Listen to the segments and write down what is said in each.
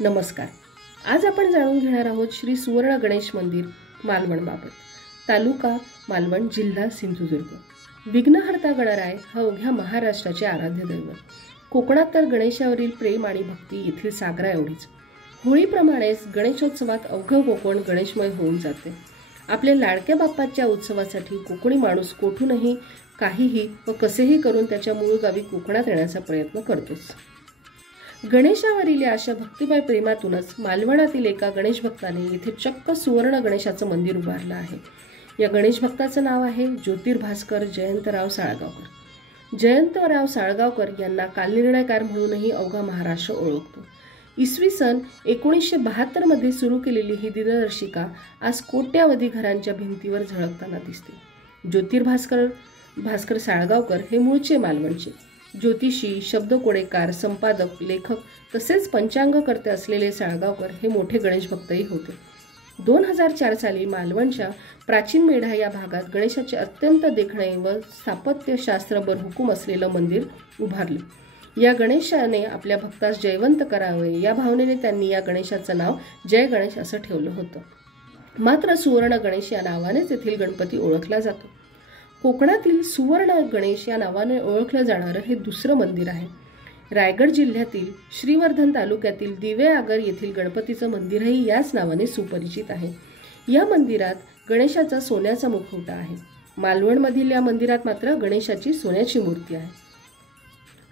नमस्कार। आज आपण जाणून घेणार आहोत श्री सुवर्ण गणेश मंदिर मालवण बाबत। तालुका मालवण, जिल्हा सिंधुदुर्ग। विघ्नहर्ता गणराय हा अवघ्या महाराष्ट्राचे आराध्य दैवत। कोकणात तर गणेशावरील प्रेम आणि भक्ती येथील सागरा एवढीच। होळीप्रमाणेच गणेशोत्सवात अवघं कोकण गणेशमय होऊन जाते। आपल्या लाडक्या बाप्पाच्या उत्सवासाठी कोकणी माणूस कोठूनही काहीही व कसेही करून त्याच्या मूळ गावी कोकणात येण्याचा प्रयत्न करतोच। गणेशावरील अशा भक्तिमय प्रेमातूनच मालवणातील एका गणेश भक्ताने येथे चक्क सुवर्ण गणेशाचं मंदिर उभारलं आहे। या गणेश भक्ताचं नाव आहे ज्योतिर्भास्कर जयंतराव साळगावकर। जयंतराव साळगावकर यांना कालनिर्णयकार म्हणूनही अवघा महाराष्ट्र ओळखतो। इसवी सन 1972 मध्ये सुरू केलेली ही दिनदर्शिका आज कोट्यावधी घरांच्या भिंतीवर झळकताना दिसते। ज्योतिर्भास्कर साळगावकर हे मूळचे मालवणचे। ज्योतिषी, शब्दकोडेकार, संपादक, लेखक तसेच पंचांगकर्ते असलेले साळगावकर हे मोठे गणेश भक्तही होते। 2004 साली मालवणच्या प्राचीन मेढा या भागात गणेशाचे अत्यंत देखणे व स्थापत्यशास्त्र बरहुकूम असलेलं मंदिर उभारले। या गणेशाने आपल्या भक्तास जयवंत करावे या भावनेने त्यांनी या गणेशाचं नाव जय गणेश असं ठेवलं होतं। मात्र सुवर्ण गणेश या नावानेच येथील गणपती ओळखला जातो। कोकणातील सुवर्ण गणेश या नावाने ओळखलं जाणारं हे दुसरं मंदिर आहे। रायगड जिल्ह्यातील श्रीवर्धन तालुक्यातील दिवेआगर येथील गणपतीचं मंदिरही याच नावाने सुपरिचित आहे। या मंदिरात गणेशाचा सोन्याचा मुखवटा आहे। मालवणमधील या मंदिरात मात्र गणेशाची सोन्याची मूर्ती आहे।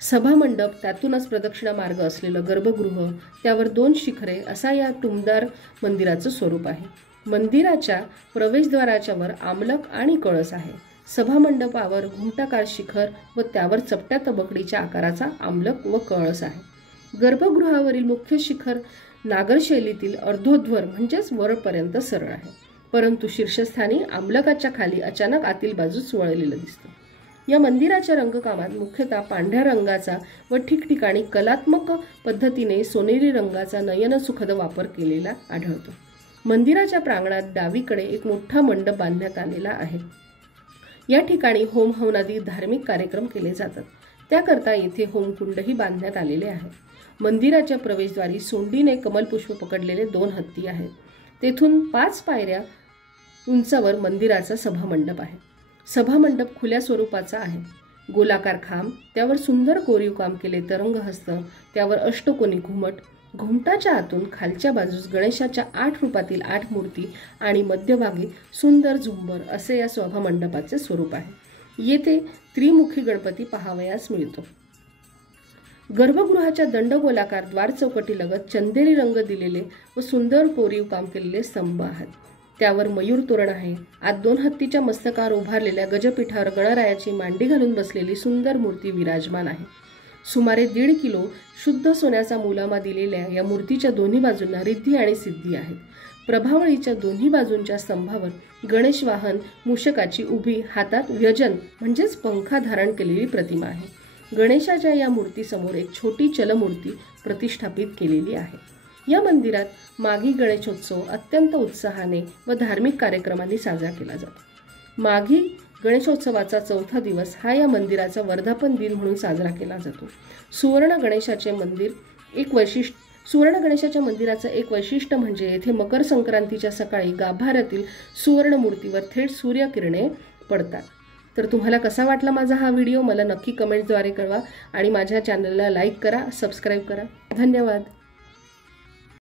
सभामंडप, त्यातूनच प्रदक्षिणा मार्ग असलेलं गर्भगृह, त्यावर 2 शिखरे असा या टुमदार मंदिराचं स्वरूप आहे। मंदिराच्या प्रवेशद्वाराच्या वर आमलक आणि कळस आहे। सभामंडपावर घुमटाकार शिखर व त्यावर चपट्या तबकडीच्या आकाराचा आमलक व कळस आहे। गर्भगृहावरील मुख्य शिखर नागर शैलीतील अर्धोध्वर म्हणजेच वरपर्यंत सरळ आहे, परंतु शीर्षस्थानी आमलकाच्या खाली अचानक आतील बाजूस वळलेलं दिसतं। या मंदिराच्या रंगकामात मुख्यतः पांढऱ्या रंगाचा व ठिकठिकाणी कलात्मक पद्धतीने सोनेरी रंगाचा नयनसुखद वापर केलेला आढळतो। मंदिराच्या प्रांगणात डावीकडे एक मोठा मंडप बांधण्यात आलेला आहे। या ठिकाणी होम हवनादी धार्मिक कार्यक्रम केले जातात। त्याकरता येथे होमकुंडही बांधण्यात आलेले आहे। मंदिराच्या प्रवेशद्वारी सोंडीने कमलपुष्प पकडलेले 2 हत्ती आहेत। तेथून 5 पायऱ्या उंचावर मंदिराचा सभामंडप आहे। सभामंडप खुल्या स्वरूपाचा आहे। गोलाकार खांब, त्यावर सुंदर कोरीव काम केले तरंगहस्त, त्यावर अष्टकोनी घुमट, घुमटाच्या आतून खालच्या बाजूस गणेशाच्या 8 रूपातील 8 मूर्ती आणि मध्यभागी सुंदर झुंबर असे या सभामंडपाचे स्वरूप आहे। येथे त्रिमुखी गणपती पाहावयास मिळतो। गर्भगृहाच्या दंडगोलाकार द्वार चौकटीलगत चंदेरी रंग दिलेले व सुंदर कोरीव काम केलेले स्तंभ आहेत। त्यावर मयूर तोरण आहे। आत 2 हत्तीच्या मस्तकावर उभारलेल्या गजपीठावर गणरायाची मांडी घालून बसलेली सुंदर मूर्ती विराजमान आहे। सुमारे 1.5 किलो शुद्ध सोन्याचा मुलामा दिलेल्या या मूर्तीच्या दोन्ही बाजूंना रिद्धी आणि सिद्धी आहेत। प्रभावळीच्या दोन्ही बाजूंच्या स्तंभावर गणेश वाहन मूषकाची उभी हातात व्यजन म्हणजेच पंखा धारण केलेली प्रतिमा आहे। गणेशाच्या या मूर्तीसमोर एक छोटी चलमूर्ती प्रतिष्ठापित केलेली आहे। या मंदिरात माघी गणेशोत्सव अत्यंत उत्साहाने व धार्मिक कार्यक्रमांनी साजरा केला जातो। माघी गणेशोत्सवाचा 4था दिवस हा या मंदिराचा वर्धापन दिन म्हणून साजरा केला जातो। सुवर्ण गणेशाच्या मंदिराचं एक वैशिष्ट्य म्हणजे येथे मकर संक्रांतीच्या सकाळी गाभाऱ्यातील सुवर्ण मूर्तीवर थेट सूर्यकिरणे पडतात। तर तुम्हाला कसा वाटला माझा हा व्हिडिओ मला नक्की कमेंट्सद्वारे कळवा आणि माझ्या चॅनलला लाईक करा, सबस्क्राईब करा। धन्यवाद।